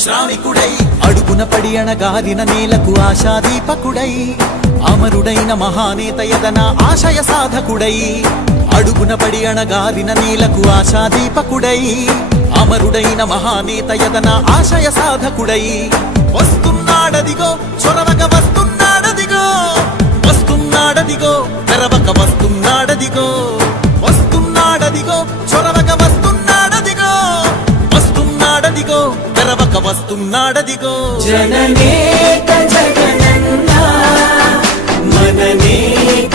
జననాయకుడే అడుగున పడి అణగారిన నేలకు ఆశాదీపకుడై అమరుడైన మహానేత యదన ఆశయ సాధకుడై అడుగున పడి అణగారిన నేలకు ఆశాదీపకుడై అమరుడైన మహానేత యదన ఆశయ సాధకుడై. వస్తున్నాడదిగో చొరవక వస్తున్నాడదిగో వస్తున్నాడదిగో తెరవక వస్తున్నాడదిగో వస్తున్నాడదిగో చొరవక వస్తు తెరవక వస్తున్నాడదిగో. జననేత జగనన్నా మననేత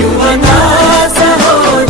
యువతా సహోదరుడు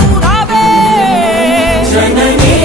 ஜனனே